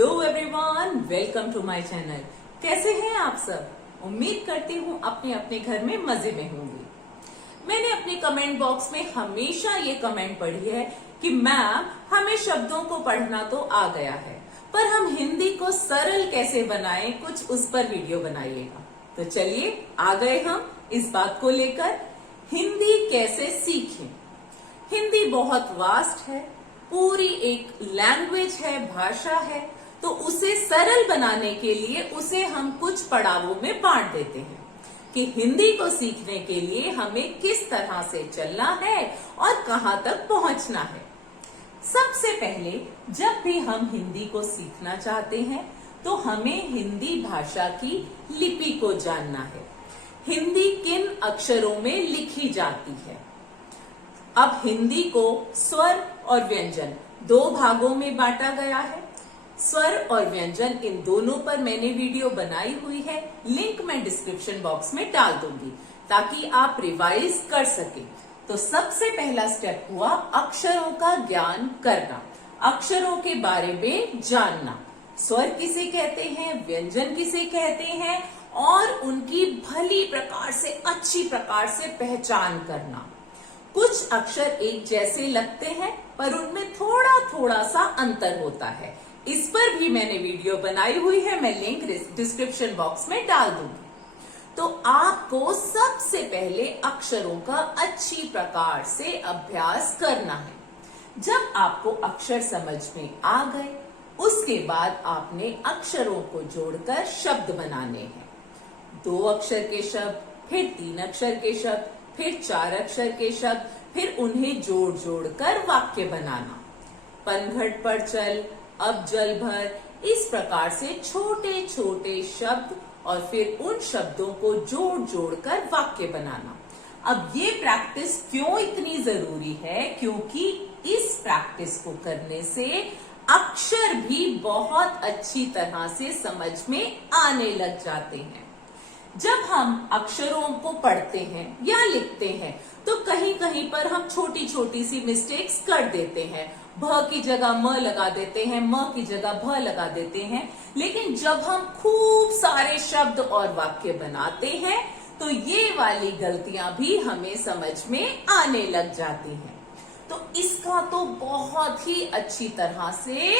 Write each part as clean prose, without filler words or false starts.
Hello everyone, welcome to my channel. कैसे हैं आप सब? उम्मीद करती हूँ अपने अपने घर में मजे में होंगे। मैंने अपने कमेंट बॉक्स में हमेशा ये कमेंट पढ़ी है कि मैम हमें शब्दों को पढ़ना तो आ गया है, पर हम हिंदी को सरल कैसे बनाएं, कुछ उस पर वीडियो बनाइएगा। तो चलिए आ गए हम इस बात को लेकर। हिंदी कैसे सीखें? हिंदी बहुत वास्ट है, पूरी एक लैंग्वेज है, भाषा है। तो उसे सरल बनाने के लिए उसे हम कुछ पड़ावों में बांट देते हैं कि हिंदी को सीखने के लिए हमें किस तरह से चलना है और कहां तक पहुंचना है। सबसे पहले जब भी हम हिंदी को सीखना चाहते हैं तो हमें हिंदी भाषा की लिपि को जानना है। हिंदी किन अक्षरों में लिखी जाती है? अब हिंदी को स्वर और व्यंजन दो भागों में बांटा गया है। स्वर और व्यंजन, इन दोनों पर मैंने वीडियो बनाई हुई है, लिंक मैं डिस्क्रिप्शन बॉक्स में डाल दूंगी ताकि आप रिवाइज कर सकें। तो सबसे पहला स्टेप हुआ अक्षरों का ज्ञान करना, अक्षरों के बारे में जानना। स्वर किसे कहते हैं, व्यंजन किसे कहते हैं, और उनकी भली प्रकार से, अच्छी प्रकार से पहचान करना। कुछ अक्षर एक जैसे लगते हैं पर उनमें थोड़ा थोड़ा सा अंतर होता है। इस पर भी मैंने वीडियो बनाई हुई है, मैं लिंक डिस्क्रिप्शन बॉक्स में डाल दूंगी। तो आपको सबसे पहले अक्षरों का अच्छी प्रकार से अभ्यास करना है। जब आपको अक्षर समझ में आ गए, उसके बाद आपने अक्षरों को जोड़कर शब्द बनाने हैं। 2 अक्षर के शब्द, फिर 3 अक्षर के शब्द, फिर 4 अक्षर के शब्द, फिर उन्हें जोड़ जोड़कर वाक्य बनाना। पनघट पर चल, अब जल भर, इस प्रकार से छोटे छोटे शब्द और फिर उन शब्दों को जोड़ जोड़कर वाक्य बनाना। अब ये प्रैक्टिस क्यों इतनी जरूरी है? क्योंकि इस प्रैक्टिस को करने से अक्षर भी बहुत अच्छी तरह से समझ में आने लग जाते हैं। जब हम अक्षरों को पढ़ते हैं या लिखते हैं तो कहीं कहीं पर हम छोटी छोटी सी मिस्टेक्स कर देते हैं। भ की जगह म लगा देते हैं, म की जगह भ लगा देते हैं। लेकिन जब हम खूब सारे शब्द और वाक्य बनाते हैं तो ये वाली गलतियां भी हमें समझ में आने लग जाती हैं। तो इसका तो बहुत ही अच्छी तरह से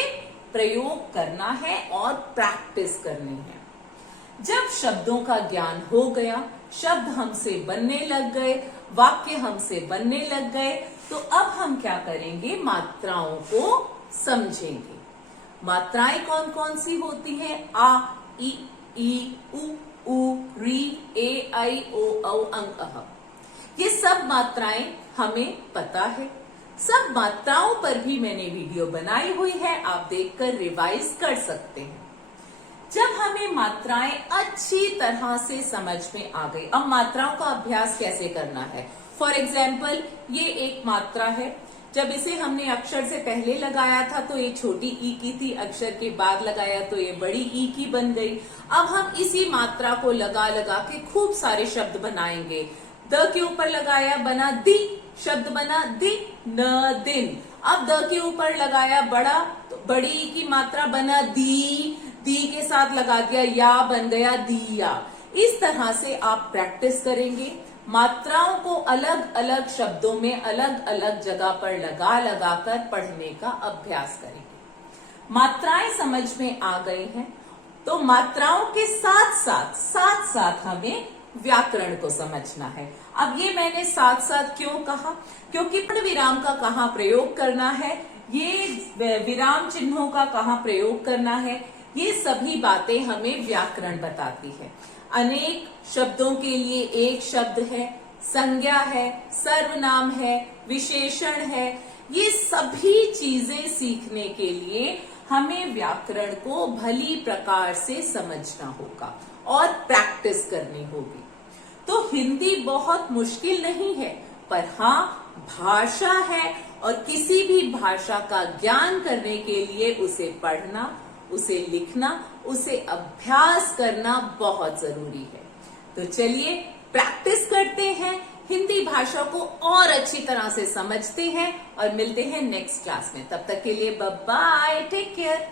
प्रयोग करना है और प्रैक्टिस करनी है। जब शब्दों का ज्ञान हो गया, शब्द हमसे बनने लग गए, वाक्य हमसे बनने लग गए, तो अब हम क्या करेंगे? मात्राओं को समझेंगे। मात्राएं कौन कौन सी होती हैं? आ, ई, उ, री, ए, आई, ओ, औ, अंग, अह। ये सब मात्राएं हमें पता है। सब मात्राओं पर भी मैंने वीडियो बनाई हुई है, आप देखकर रिवाइज कर सकते हैं। जब हमें मात्राएं अच्छी तरह से समझ में आ गई, अब मात्राओं का अभ्यास कैसे करना है? फॉर एग्जाम्पल, ये एक मात्रा है। जब इसे हमने अक्षर से पहले लगाया था तो ये छोटी ई की थी, अक्षर के बाद लगाया तो ये बड़ी ई की बन गई। अब हम इसी मात्रा को लगा लगा के खूब सारे शब्द बनाएंगे। द के ऊपर लगाया, बना दी, शब्द बना दी, न दिन। अब द के ऊपर लगाया बड़ा, तो बड़ी ई की मात्रा बना दी, दी के साथ लगा दिया या, बन गया दिया। इस तरह से आप प्रैक्टिस करेंगे। मात्राओं को अलग अलग शब्दों में अलग अलग जगह पर लगा लगा कर पढ़ने का अभ्यास करेंगे। मात्राएं समझ में आ गई हैं तो मात्राओं के साथ साथ हमें व्याकरण को समझना है। अब ये मैंने साथ साथ क्यों कहा? क्योंकि पूर्ण विराम का कहाँ प्रयोग करना है, ये विराम चिन्हों का कहाँ प्रयोग करना है, ये सभी बातें हमें व्याकरण बताती है। अनेक शब्दों के लिए एक शब्द है, संज्ञा है, सर्वनाम है, विशेषण है। ये सभी चीजें सीखने के लिए हमें व्याकरण को भली प्रकार से समझना होगा और प्रैक्टिस करनी होगी। तो हिंदी बहुत मुश्किल नहीं है, पर हाँ भाषा है और किसी भी भाषा का ज्ञान करने के लिए उसे पढ़ना, उसे लिखना, उसे अभ्यास करना बहुत जरूरी है। तो चलिए प्रैक्टिस करते हैं, हिंदी भाषा को और अच्छी तरह से समझते हैं और मिलते हैं नेक्स्ट क्लास में। तब तक के लिए बाय बाय, टेक केयर।